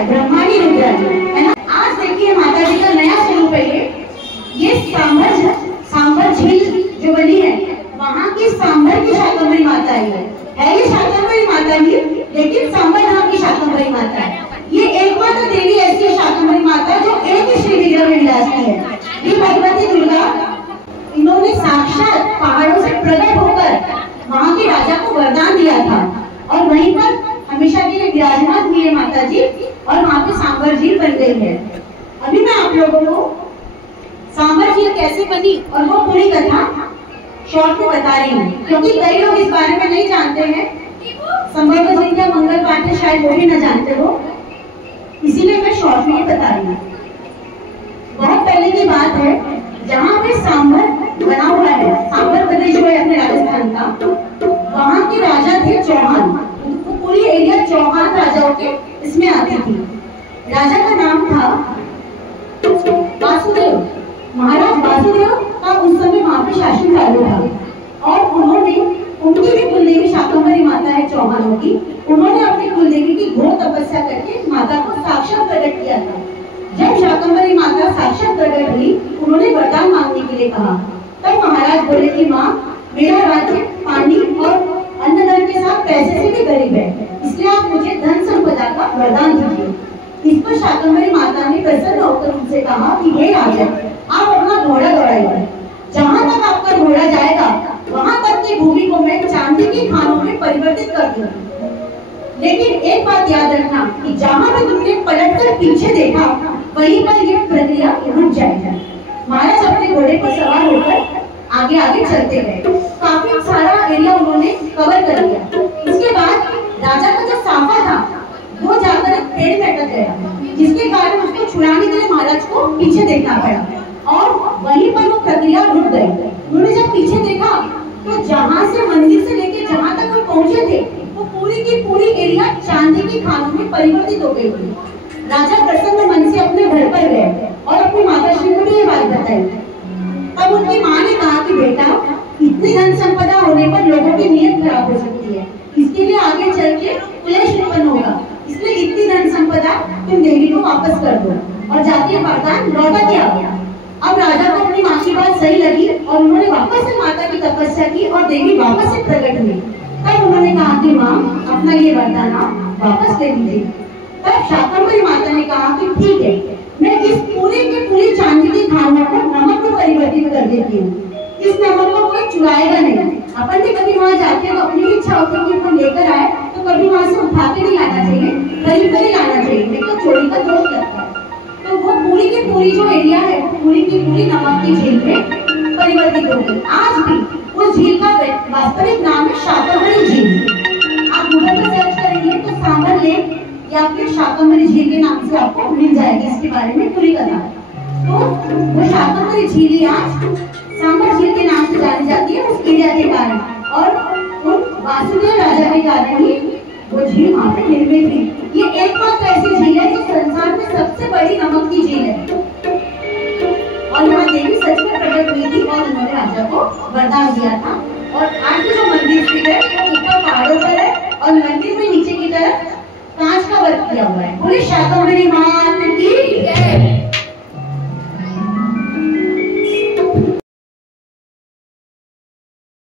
है, ब्रह्मांडी रुद्र है ना। आज देखिए माता जी का नया स्वरूप है ये सांबर झील जो बनी है, वहाँ की सांबर की शाकंभरी माता है ये शाकंभरी माता ही, लेकिन सांबर नाम की शाकंभरी माता है। ये एकमात्र देवी ऐसी शाकंभरी माता जो एक ही श्री विग्रह में विराजती है। ये भगवती दुर्गा, इन्होंने साक्षात पहाड़ों से प्रकट होकर वहाँ के राजा को वरदान दिया था और वहीं पर हमेशा के लिए विराजमान हुई है माता जी, और वहाँ पे सांबर झील बन गई है। अभी मैं आप लोगों को सांबर झील कैसे बनी और वो पूरी कथा शॉर्ट में बता रही हूँ, क्योंकि कई लोग इस बारे में नहीं जानते हैं। संभवतः जिनका मंगल पाठ है शायद वो भी न जानते हो, इसीलिए मैं शॉर्ट में बता रही हूँ। बहुत पहले की बात है, जहाँ पे सांबर बना हुआ है, सांबर प्रदेश जो है अपने राजस्थान का, वहाँ के राजा थे चौहान। तो पूरी एरिया चौहान राजाओं के इसमें आती थी। राजा का नाम था वासुदेव। महाराज वासुदेव का उस समय वहाँ पे शासन चालू था, और उन्होंने, उनकी भी कुलदेवी शाकंभरी माता है चौहानों की, उन्होंने अपनी कुलदेवी की घोर तपस्या करके माता को साक्षात प्रकट किया था। जब शाकंभरी माता साक्षात प्रकट हुई, उन्होंने वरदान मांगने के लिए कहा। तब महाराज बोले कि माँ, मेरा राज्य पानी और अन्न धन के साथ पैसे से भी गरीब है, इसलिए आप मुझे धन संपदा का वरदान दीजिए। इस पर शाकंभरी माता ने प्रसन्न होकर उनसे कहा कि हे राजा, आप अपना घोड़ा दौड़ाइए, जहाँ तक आपका घोड़ा जाएगा वहाँ तक की भूमि को मैं चांदी की खानों में परिवर्तित कर दूंगी। लेकिन एक बात याद रखना कि जहाँ भी तुमने पलटकर पीछे देखा, वहीं पर यह प्रक्रिया रुक जाएगी। महाराज अपने घोड़े पर सवार होकर आगे आगे चलते गए। काफी सारा एरिया उन्होंने कवर कर लिया। इसके बाद राजा का जो सांबा था वो जाकर एक पेड़ में अटक गया, जिसके कारण उसको छुड़ाने के लिए महाराज को पीछे देखना पड़ा, और वहीं पर वो प्रक्रिया रुक गई। उन्होंने जब पीछे देखा तो जहाँ से मंदिर से लेके जहाँ तक वो पहुंचे थे, वो पूरी की पूरी एरिया चांदी की खानों में परिवर्तित हो गई थी। राजा प्रसन्न मन से अपने घर पर गए और अपनी माता श्री को भी ये बात बताई। तब उनकी माँ ने कहा कि बेटा, इतनी धन संपदा होने पर लोगों की नीयत खराब हो सकती है, इसके लिए आगे चल के क्लेश उत्पन्न होगा, इसलिए इतनी धन संपदा तुम देवी को वापस कर दो, और जाके वरदान लौटा के आ गया। अब राजा को अपनी माँ की बात सही लगी और उन्होंने वापस से माता की तपस्या की और देवी वापस से प्रकट हुई। तब उन्होंने कहा कि माँ, अपना ये वरदान आप वापस ले लीजिए। तब शाकंभरी माता ने कहा कि ठीक है, मैं इस पूरी की पूरी चांदी की खानों को नमक में परिवर्तित कर देती हूँ। इस नमक को कोई चुराएगा नहीं। अपन भी कभी वहाँ जाते हैं तो अपनी भी इच्छा होती है कि कोई लेकर आए तो कभी वहाँ से उठा के नहीं लाना चाहिए, खरीद कर ही लाना चाहिए, नहीं तो चोरी का दोष लगता है। तो वो पूरी की पूरी जो एरिया है, वो पूरी की पूरी नमक की झील में परिवर्तित हो गई। आज भी उस झील का वास्तविक नाम है शाकंभरी झील। आप गूगल पर सर्च करेंगे तो सांबर लेक या फिर शाकंभरी झील के नाम से आपको मिल जाएगी इसके बारे में पूरी कथा। तो वो शाकंभरी झील ही आज सांबर झील के नाम से जानी जाती है उस एरिया के कारण, और उन वासुदेव राजा के कारण ही वो झील वहाँ पे निर्मित थी। ये एकमात्र ऐसी झील है जो संसार में सबसे बड़ी नमक की झील है, और यहाँ देवी सच में प्रकट हुई थी और उन्होंने राजा को वरदान दिया था। और आज जो मंदिर स्थित है वो ऊपर पहाड़ों पर है, और मंदिर में नीचे की तरफ कांच का वर्क किया हुआ है। पूरी शाकंभरी माता की